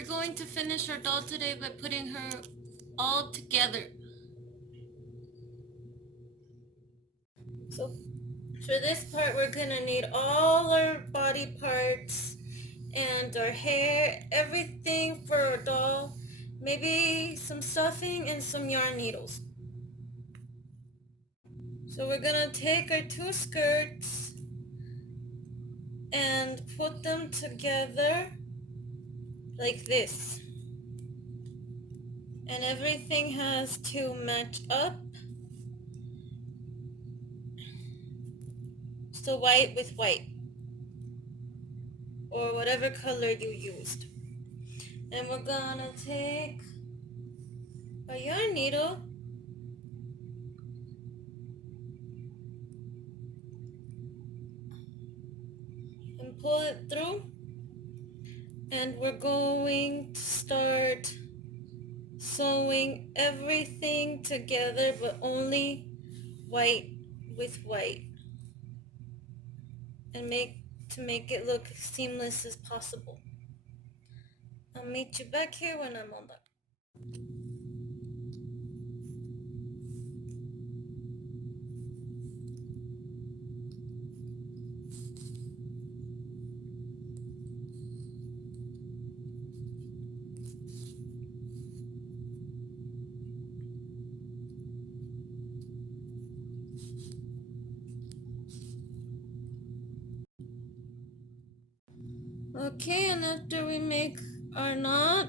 we're going to finish our doll today by putting her all together. So for this part, we're gonna need all our body parts and our hair, everything for our doll, maybe some stuffing and some yarn needles. So we're gonna take our two skirts and put them together like this. And everything has to match up. So white with white, or whatever color you used. And we're gonna take a yarn needle and pull it through, and we're going to start sewing everything together, but only white with white, and make it look seamless as possible. I'll meet you back here when I'm all done. Okay, and after we make our knot,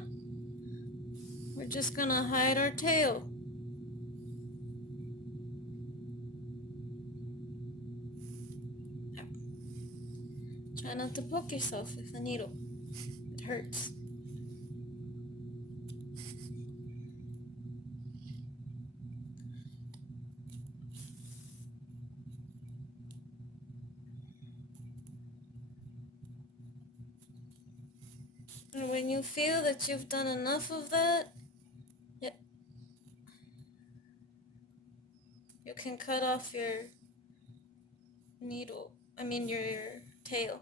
we're just gonna hide our tail. Try not to poke yourself with the needle. It hurts. And when you feel that you've done enough of that, you can cut off your your tail.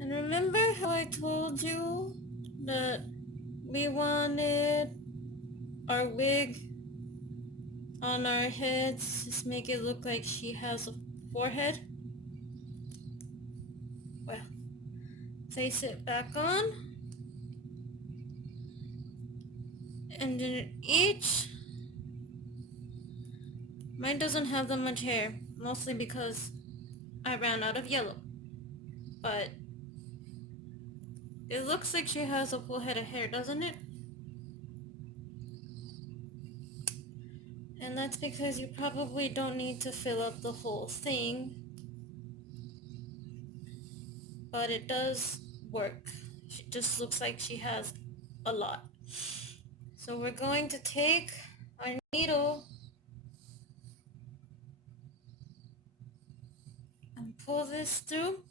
And remember how I told you that we wanted our wig on our heads, just make it look like she has a forehead? Well, place it back on, and then mine doesn't have that much hair, mostly because I ran out of yellow, but it looks like she has a full head of hair, doesn't it? And that's because you probably don't need to fill up the whole thing, but it does work. She just looks like she has a lot. So we're going to take our needle and pull this through,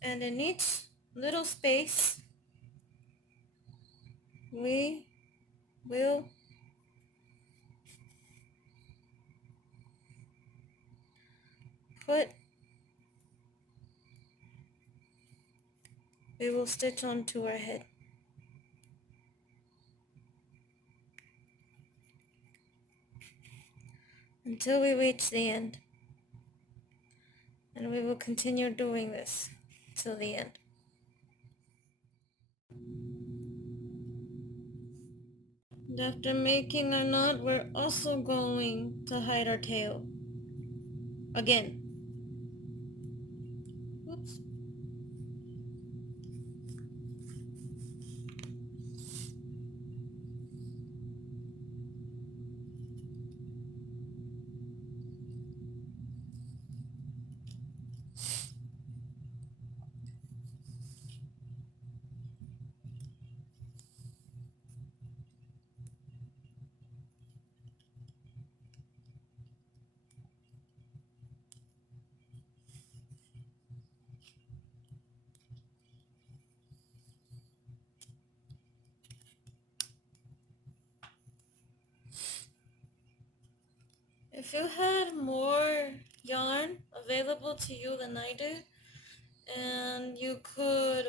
and in each little space we will stitch onto our head. Until we reach the end. And we will continue doing this till the end. And after making our knot, we're also going to hide our tail. Again. Oops. If you had more yarn available to you than I do. And you could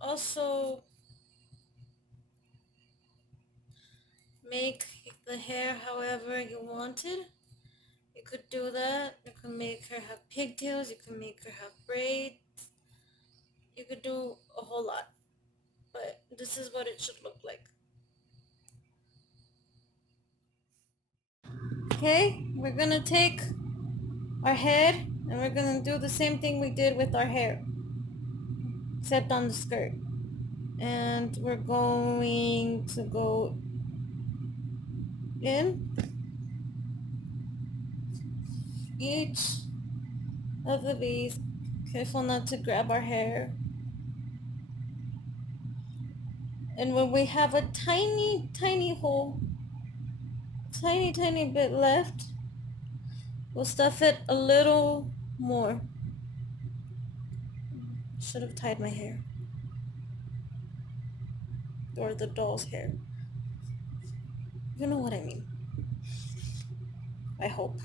also make the hair however you wanted. You could do that. You can make her have pigtails. You can make her have braids. You could do a whole lot. But this is what it should look like. Okay, we're gonna take our head and we're gonna do the same thing we did with our hair, except on the skirt. And we're going to go in each of the bees. Careful not to grab our hair. And when we have a tiny, tiny hole, tiny, tiny bit left, we'll stuff it a little more. Should have tied my hair. Or the doll's hair. You know what I mean. I hope.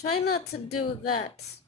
Try not to do that.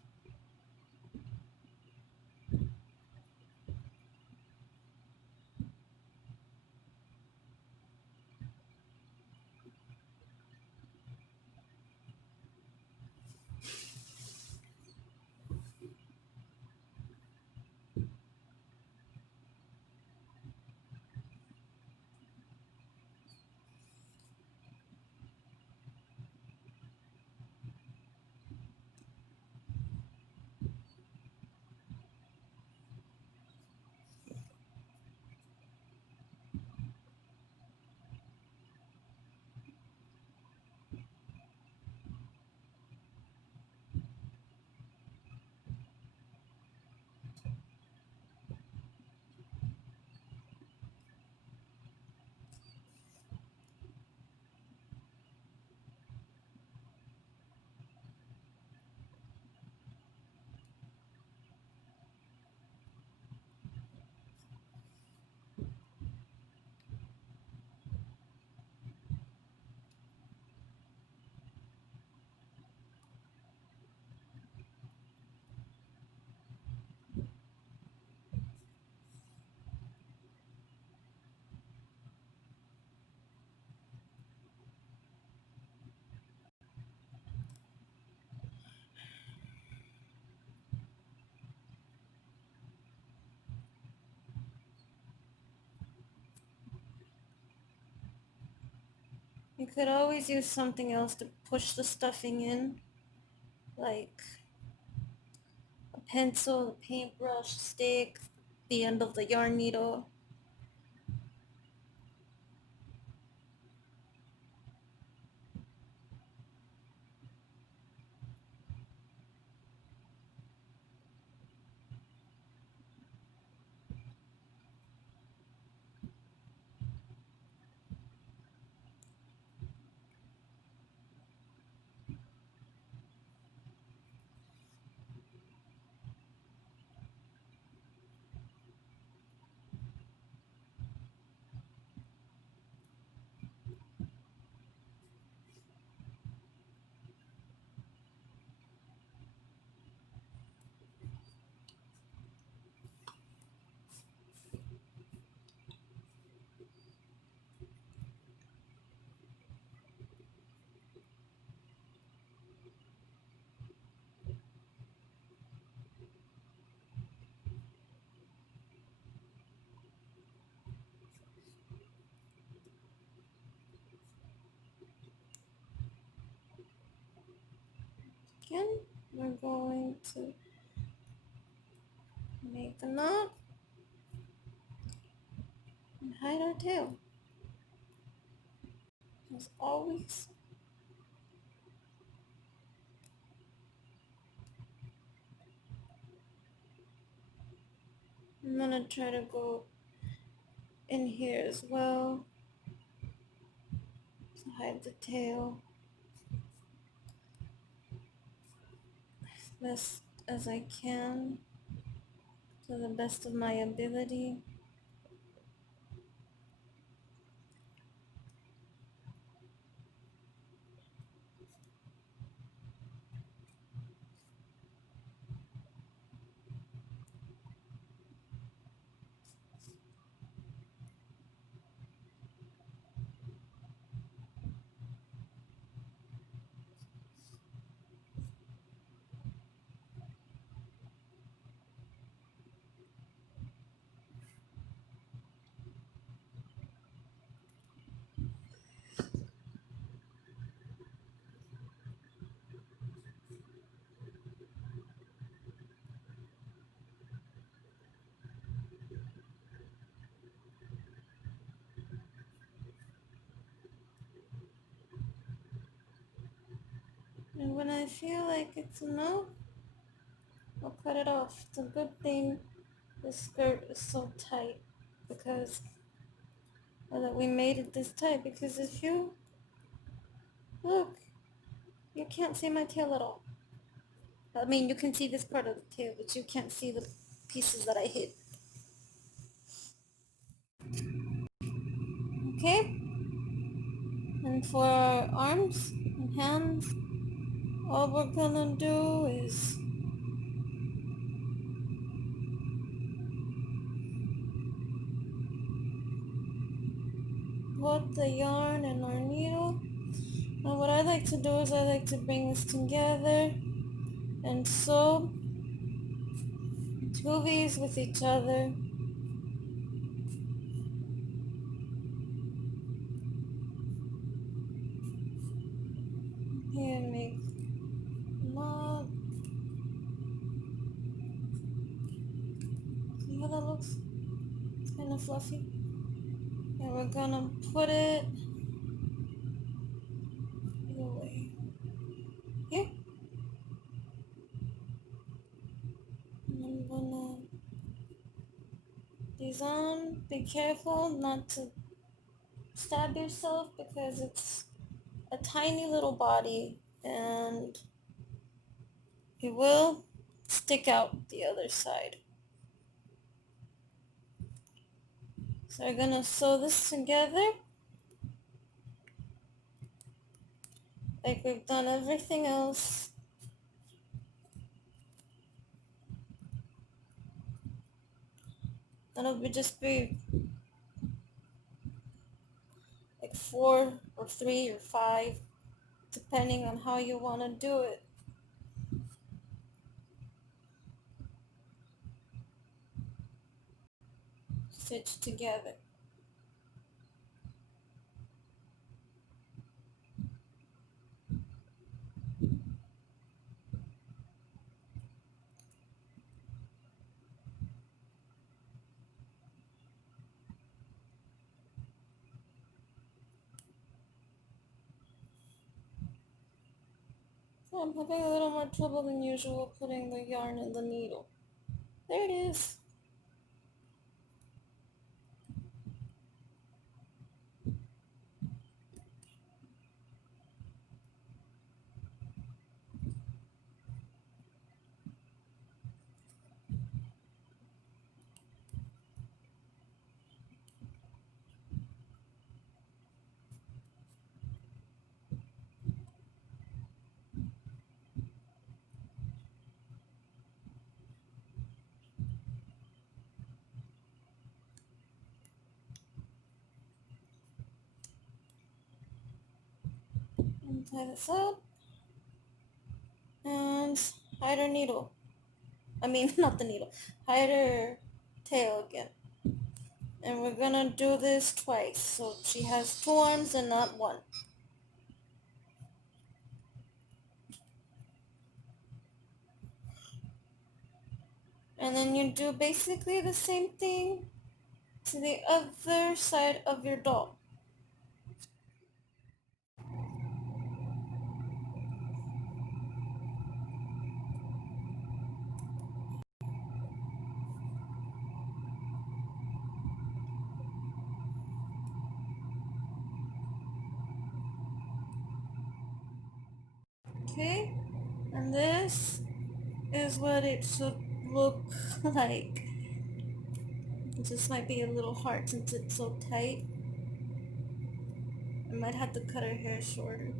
You could always use something else to push the stuffing in, like a pencil, a paintbrush, stick, the end of the yarn needle. Again, we're going to make a knot and hide our tail. As always, I'm gonna try to go in here as well to hide the tail as best as I can to the best of my ability. And when I feel like it's enough, I'll cut it off. It's a good thing this skirt is so tight because, or that we made it this tight, because if you look, you can't see my tail at all. I mean, you can see this part of the tail, but you can't see the pieces that I hid. Okay? And for our arms and hands, all we're gonna do is put the yarn and our needle. And what I like to do is I like to bring this together and sew two of these with each other. Here, make a knot. See how that looks? It's kind of fluffy. And we're gonna put it away. Here. And I'm gonna these on. Be careful not to stab yourself because it's a tiny little body and it will stick out the other side. So we're gonna sew this together like we've done everything else. And it'll just be like 4 or 3 or 5 depending on how you want to do it. Stitch together. So I'm having a little more trouble than usual putting the yarn in the needle. There it is. And tie this up and hide her needle. I mean, not the needle. Hide her tail again. And we're gonna do this twice. So she has 2 arms and not 1. And then you do basically the same thing to the other side of your doll. Okay? And this is what it should look like. This might be a little hard since it's so tight. I might have to cut her hair shorter.